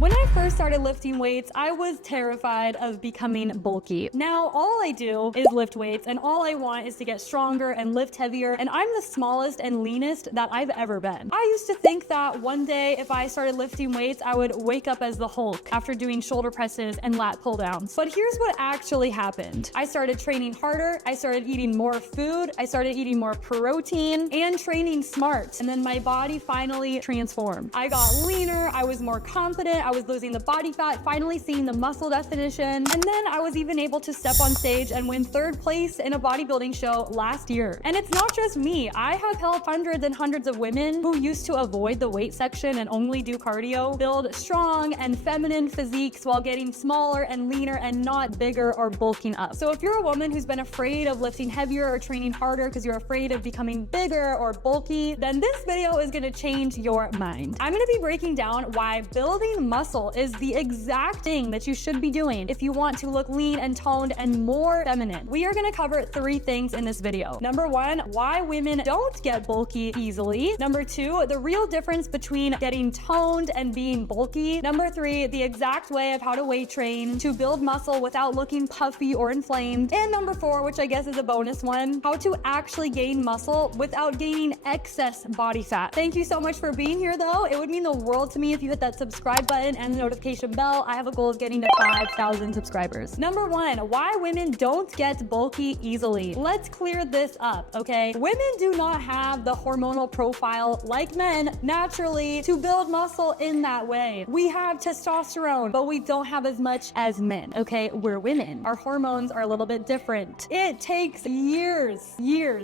When I first started lifting weights, I was terrified of becoming bulky. Now, all I do is lift weights, and all I want is to get stronger and lift heavier, and I'm the smallest and leanest that I've ever been. I used to think that one day if I started lifting weights, I would wake up as the Hulk after doing shoulder presses and lat pull downs. But here's what actually happened. I started training harder, I started eating more food, I started eating more protein, and training smart. And then my body finally transformed. I got leaner, I was more confident, I was losing the body fat, finally seeing the muscle definition, and then I was even able to step on stage and win 3rd place in a bodybuilding show last year. And it's not just me. I have helped hundreds and hundreds of women who used to avoid the weight section and only do cardio build strong and feminine physiques while getting smaller and leaner and not bigger or bulking up. So if you're a woman who's been afraid of lifting heavier or training harder because you're afraid of becoming bigger or bulky, then this video is gonna change your mind. I'm gonna be breaking down why building muscle is the exact thing that you should be doing if you want to look lean and toned and more feminine. We are gonna cover 3 things in this video. Number 1, why women don't get bulky easily. Number 2, the real difference between getting toned and being bulky. Number 3, the exact way of how to weight train to build muscle without looking puffy or inflamed. And number 4, which I guess is a bonus one, how to actually gain muscle without gaining excess body fat. Thank you so much for being here though. It would mean the world to me if you hit that subscribe button and the notification bell. I have a goal of getting to 5,000 subscribers. Number 1, why women don't get bulky easily. Let's clear this up, okay? Women do not have the hormonal profile like men naturally to build muscle in that way. We have testosterone, but we don't have as much as men, okay? We're women. Our hormones are a little bit different. It takes years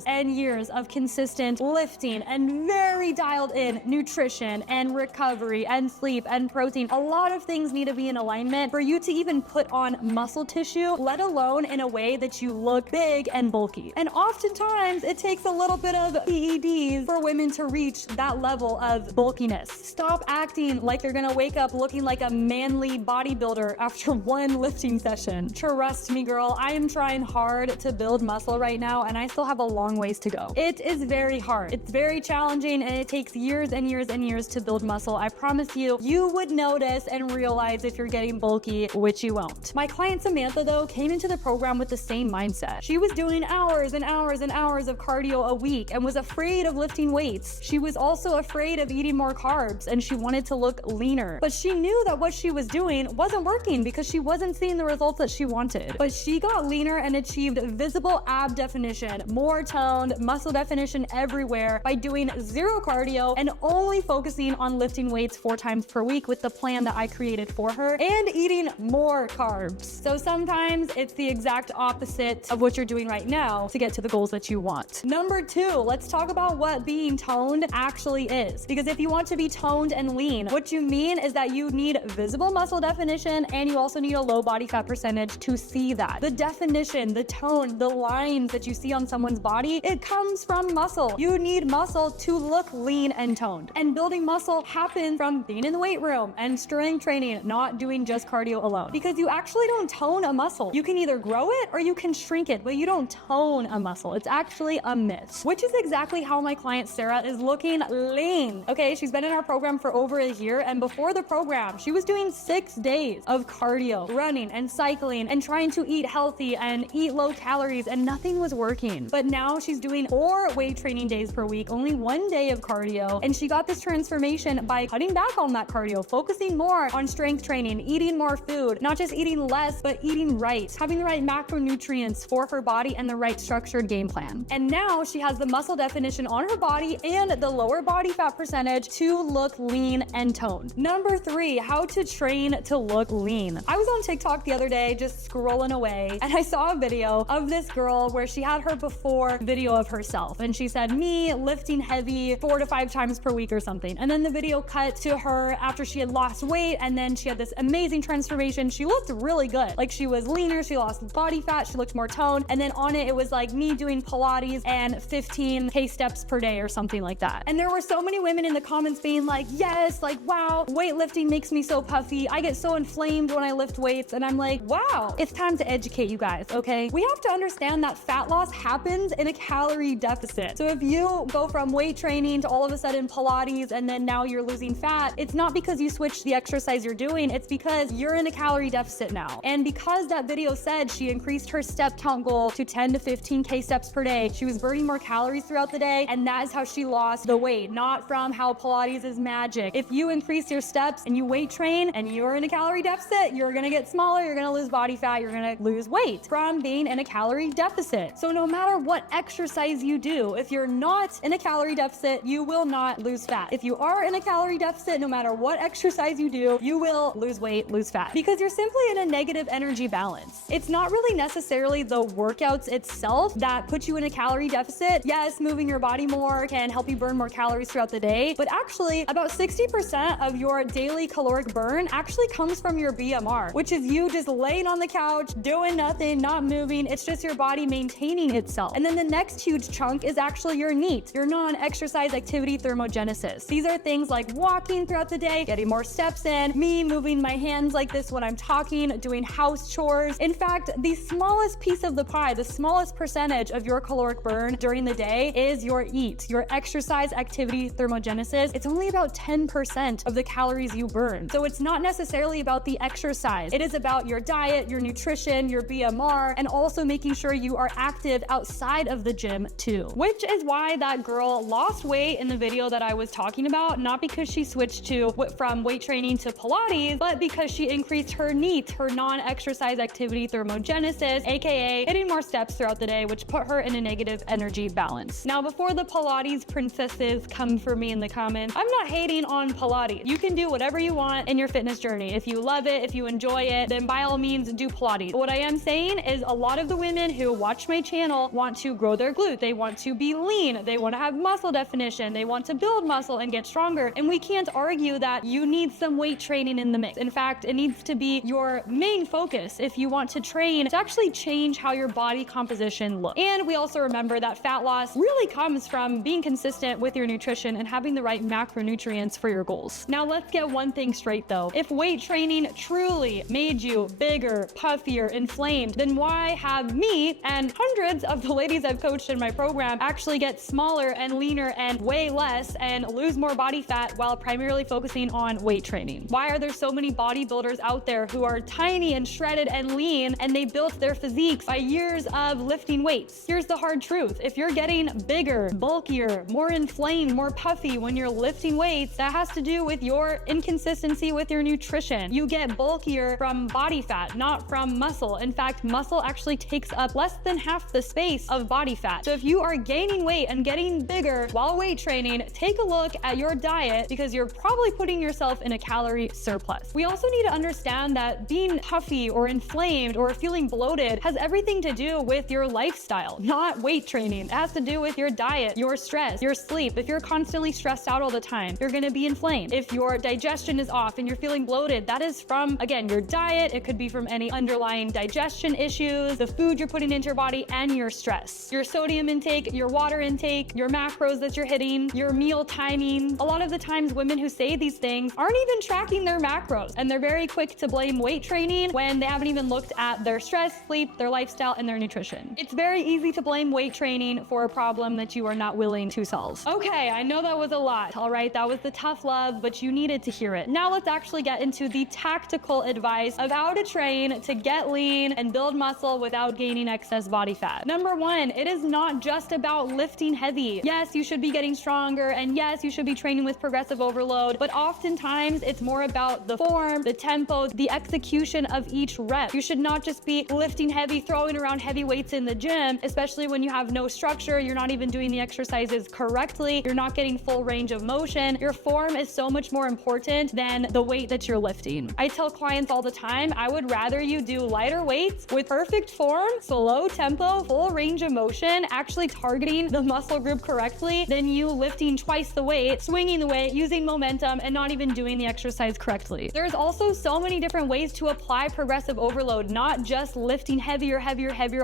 and years of consistent lifting and very dialed in nutrition and recovery and sleep and protein. A lot of things need to be in alignment for you to even put on muscle tissue, let alone in a way that you look big and bulky. And oftentimes it takes a little bit of PEDs for women to reach that level of bulkiness. Stop acting like you're gonna wake up looking like a manly bodybuilder after one lifting session. Trust me, girl, I am trying hard to build muscle right now and I still have a long ways to go. It is very hard. It's very challenging and it takes years and years and years to build muscle. I promise you, you would notice and realize if you're getting bulky, which you won't. My client Samantha though came into the program with the same mindset. She was doing hours and hours and hours of cardio a week and was afraid of lifting weights. She was also afraid of eating more carbs and she wanted to look leaner. But she knew that what she was doing wasn't working because she wasn't seeing the results that she wanted. But she got leaner and achieved visible ab definition, more toned, muscle definition everywhere by doing 0 cardio and only focusing on lifting weights 4 times per week with the plan that I created for her and eating more carbs. So sometimes it's the exact opposite of what you're doing right now to get to the goals that you want. Number 2, let's talk about what being toned actually is. Because if you want to be toned and lean, what you mean is that you need visible muscle definition and you also need a low body fat percentage to see that. The definition, the tone, the lines that you see on someone's body, it comes from muscle. You need muscle to look lean and toned. And building muscle happens from being in the weight room and strength training, not doing just cardio alone. Because you actually don't tone a muscle. You can either grow it or you can shrink it, but you don't tone a muscle. It's actually a myth, which is exactly how my client Sarah is looking lean. Okay, she's been in our program for over a year, and before the program, she was doing 6 days of cardio, running and cycling and trying to eat healthy and eat low calories, and nothing was working. But now she's doing 4 weight training days per week, only 1 day of cardio, and she got this transformation by cutting back on that cardio, focusing more on strength training, eating more food, not just eating less, but eating right, having the right macronutrients for her body and the right structured game plan. And now she has the muscle definition on her body and the lower body fat percentage to look lean and toned. Number 3, how to train to look lean. I was on TikTok the other day just scrolling away and I saw a video of this girl where she had her before video of herself and she said, me lifting heavy 4 to 5 times per week or something. And then the video cut to her after she had lost weight and then she had this amazing transformation. She looked really good. Like she was leaner, she lost body fat, she looked more toned. And then on it was like me doing Pilates and 15K steps per day or something like that. And there were so many women in the comments being like, yes, like, wow, weightlifting makes me so puffy. I get so inflamed when I lift weights. And I'm like, wow, it's time to educate you guys, okay? We have to understand that fat loss happens in a calorie deficit. So if you go from weight training to all of a sudden Pilates and then now you're losing fat, it's not because you switched match the exercise you're doing, it's because you're in a calorie deficit now. And because that video said she increased her step count goal to 10 to 15K steps per day, she was burning more calories throughout the day, and that is how she lost the weight, not from how Pilates is magic. If you increase your steps and you weight train and you're in a calorie deficit, you're gonna get smaller, you're gonna lose body fat, you're gonna lose weight from being in a calorie deficit. So no matter what exercise you do, if you're not in a calorie deficit, you will not lose fat. If you are in a calorie deficit, no matter what exercise you do, you will lose weight, lose fat, because you're simply in a negative energy balance. It's not really necessarily the workouts itself that put you in a calorie deficit. Yes, moving your body more can help you burn more calories throughout the day, but actually about 60% of your daily caloric burn actually comes from your BMR, which is you just laying on the couch, doing nothing, not moving. It's just your body maintaining itself. And then the next huge chunk is actually your NEAT, your non-exercise activity thermogenesis. These are things like walking throughout the day, getting more steps in, me moving my hands like this when I'm talking, doing house chores. In fact, the smallest piece of the pie, the smallest percentage of your caloric burn during the day is your EAT, your exercise activity thermogenesis. It's only about 10% of the calories you burn. So it's not necessarily about the exercise. It is about your diet, your nutrition, your BMR, and also making sure you are active outside of the gym too. Which is why that girl lost weight in the video that I was talking about, not because she switched from weight training to Pilates, but because she increased her NEAT, her non-exercise activity thermogenesis, aka hitting more steps throughout the day, which put her in a negative energy balance. Now, before the Pilates princesses come for me in the comments, I'm not hating on Pilates. You can do whatever you want in your fitness journey. If you love it, if you enjoy it, then by all means do Pilates. But what I am saying is a lot of the women who watch my channel want to grow their glute. They want to be lean. They want to have muscle definition. They want to build muscle and get stronger. And we can't argue that you need some weight training in the mix. In fact, it needs to be your main focus if you want to train to actually change how your body composition looks. And we also remember that fat loss really comes from being consistent with your nutrition and having the right macronutrients for your goals. Now let's get one thing straight though. If weight training truly made you bigger, puffier, inflamed, then why have me and hundreds of the ladies I've coached in my program actually get smaller and leaner and weigh less and lose more body fat while primarily focusing on weight training? Why are there so many bodybuilders out there who are tiny and shredded and lean and they built their physiques by years of lifting weights? Here's the hard truth. If you're getting bigger, bulkier, more inflamed, more puffy when you're lifting weights, that has to do with your inconsistency with your nutrition. You get bulkier from body fat, not from muscle. In fact, muscle actually takes up less than half the space of body fat. So if you are gaining weight and getting bigger while weight training, take a look at your diet because you're probably putting yourself in a calorie surplus. We also need to understand that being puffy or inflamed or feeling bloated has everything to do with your lifestyle, not weight training. It has to do with your diet, your stress, your sleep. If you're constantly stressed out all the time, you're gonna be inflamed. If your digestion is off and you're feeling bloated, that is from, again, your diet. It could be from any underlying digestion issues, the food you're putting into your body, and your stress. Your sodium intake, your water intake, your macros that you're hitting, your meal timing. A lot of the times women who say these things aren't even tracking their macros, and they're very quick to blame weight training when they haven't even looked at their stress, sleep, their lifestyle, and their nutrition. It's very easy to blame weight training for a problem that you are not willing to solve. Okay, I know that was a lot. All right, that was the tough love, but you needed to hear it. Now let's actually get into the tactical advice of how to train to get lean and build muscle without gaining excess body fat. Number one, it is not just about lifting heavy. Yes, you should be getting stronger, and yes, you should be training with progressive overload, but oftentimes it's more about the form, the tempo, the execution of each rep. You should not just be lifting heavy, throwing around heavy weights in the gym, especially when you have no structure, you're not even doing the exercises correctly, you're not getting full range of motion. Your form is so much more important than the weight that you're lifting. I tell clients all the time, I would rather you do lighter weights with perfect form, slow tempo, full range of motion, actually targeting the muscle group correctly, than you lifting twice the weight, swinging the weight, using momentum, and not even doing the exercise correctly. There's also so many different ways to apply progressive overload, not just lifting heavier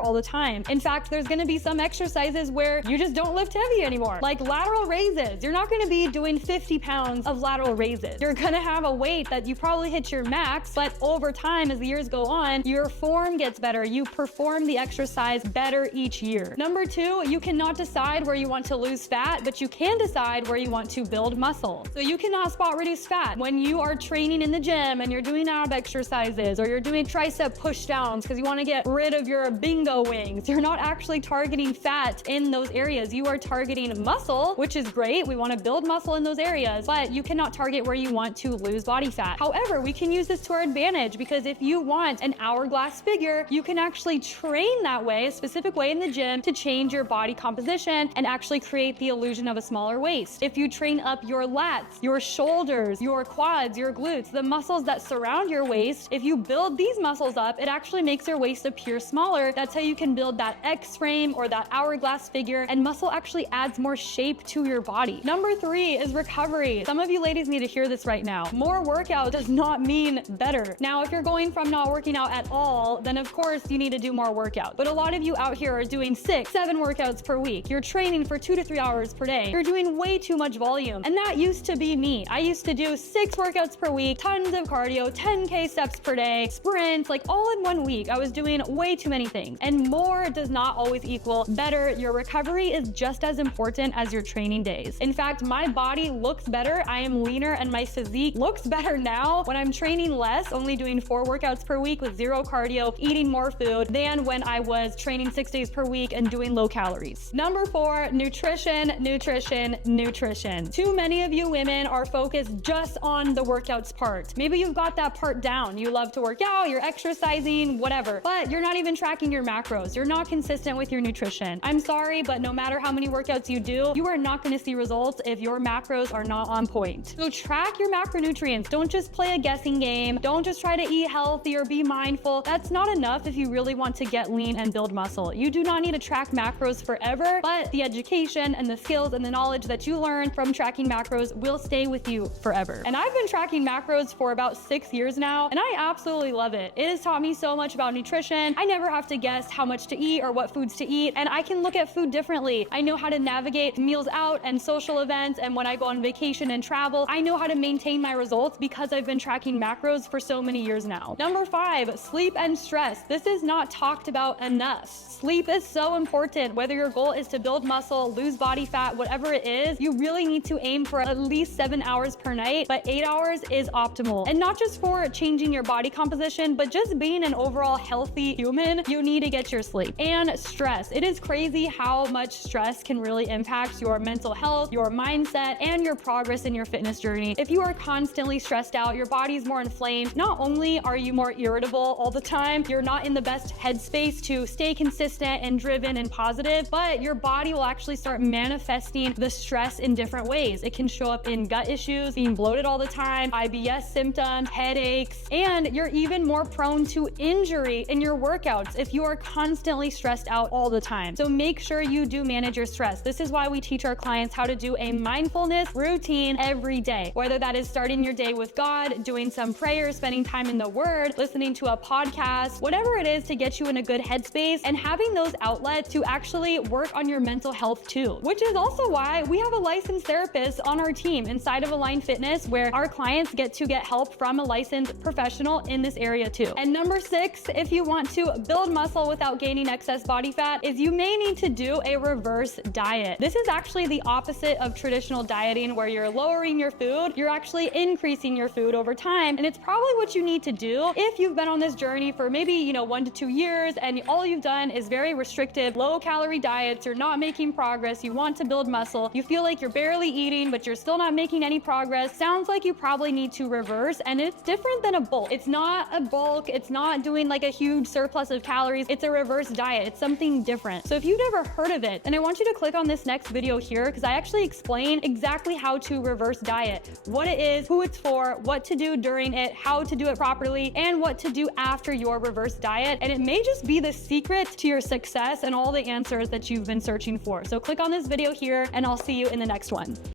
all the time. In fact, there's gonna be some exercises where you just don't lift heavy anymore, like lateral raises. You're not gonna be doing 50 pounds of lateral raises. You're gonna have a weight that you probably hit your max, but over time, as the years go on, your form gets better. You perform the exercise better each year. Number two, you cannot decide where you want to lose fat, but you can decide where you want to build muscle. So you cannot spot reduce fat. when you are training in the gym and you're doing ab exercises or you're doing tricep push downs because you want to get rid of your bingo wings, you're not actually targeting fat in those areas. You are targeting muscle, which is great. We want to build muscle in those areas, but you cannot target where you want to lose body fat. However, we can use this to our advantage because if you want an hourglass figure, you can actually train that way, a specific way in the gym to change your body composition and actually create the illusion of a smaller waist. If you train up your lats, your shoulders, your quads, your glutes, the muscles that surround your waist, if you build these muscles up, it actually makes your waist appear smaller. That's how you can build that X frame or that hourglass figure, and muscle actually adds more shape to your body. Number 3 is recovery. Some of you ladies need to hear this right now. More workout does not mean better. Now, if you're going from not working out at all, then of course you need to do more workout. But a lot of you out here are doing 6, 7 workouts per week. You're training for 2 to 3 hours per day. You're doing way too much volume. And that used to be me. I used to do 6 workouts per week, tons of cardio, 10K steps per day, sprints, like all in one week. I was doing way too many things. And more does not always equal better. Your recovery is just as important as your training days. In fact, my body looks better. I am leaner and my physique looks better now when I'm training less, only doing 4 workouts per week with 0 cardio, eating more food, than when I was training 6 days per week and doing low calories. Number 4, nutrition, nutrition, nutrition. Too many of you women are focused just on the workouts part. Maybe you've got that part down. You love to work out, you're exercising, whatever, but you're not even tracking your macros. You're not consistent with your nutrition. I'm sorry, but no matter how many workouts you do, you are not going to see results if your macros are not on point. So track your macronutrients. Don't just play a guessing game. Don't just try to eat healthy or be mindful. That's not enough if you really want to get lean and build muscle. You do not need to track macros forever, but the education and the skills and the knowledge that you learn from tracking macros will stay with you forever. And I've been tracking macros for about 6 years now, and I absolutely love it. It has taught me so much about nutrition. I never have to guess how much to eat or what foods to eat, and I can look at food differently. I know how to navigate meals out and social events, and when I go on vacation and travel, I know how to maintain my results because I've been tracking macros for so many years now. Number 5, sleep and stress. This is not talked about enough. Sleep is so important. Whether your goal is to build muscle, lose body fat, whatever it is, you really need to aim for at least 7 hours per night, but 8 hours is optimal. And not just for changing your body composition, but just being an overall healthy human, you need to get your sleep. And stress. It is crazy how much stress can really impact your mental health, your mindset, and your progress in your fitness journey. If you are constantly stressed out, your body's more inflamed, not only are you more irritable all the time, you're not in the best headspace to stay consistent and driven and positive, but your body will actually start manifesting the stress in different ways. It can show up in gut issues, being bloated all the time, IBS symptoms, headaches, and you're even more prone to injury in your workouts if you are constantly stressed out all the time. So make sure you do manage your stress. This is why we teach our clients how to do a mindfulness routine every day, whether that is starting your day with God, doing some prayer, spending time in the Word, listening to a podcast, whatever it is to get you in a good headspace, and having those outlets to actually work on your mental health too, which is also why we have a licensed therapist on our team inside of Align Fitness, where our clients get to get help from a licensed professional in this area too. And number 6, if you want to build muscle without gaining excess body fat, is you may need to do a reverse diet. This is actually the opposite of traditional dieting, where you're lowering your food. You're actually increasing your food over time, and it's probably what you need to do if you've been on this journey for maybe 1 to 2 years and all you've done is very restrictive, low calorie diets. You're not making progress. You want to build muscle. You feel like you're barely eating, but you're still not making any progress. Sounds like you probably need to reverse, and it's different than a bulk. It's not a bulk. It's not doing like a huge surplus of calories. It's a reverse diet. It's something different. So if you've never heard of it, then I want you to click on this next video here, because I actually explain exactly how to reverse diet, what it is, who it's for, what to do during it, how to do it properly, and what to do after your reverse diet. And it may just be the secret to your success and all the answers that you've been searching for. So click on this video here, and I'll see you in the next one.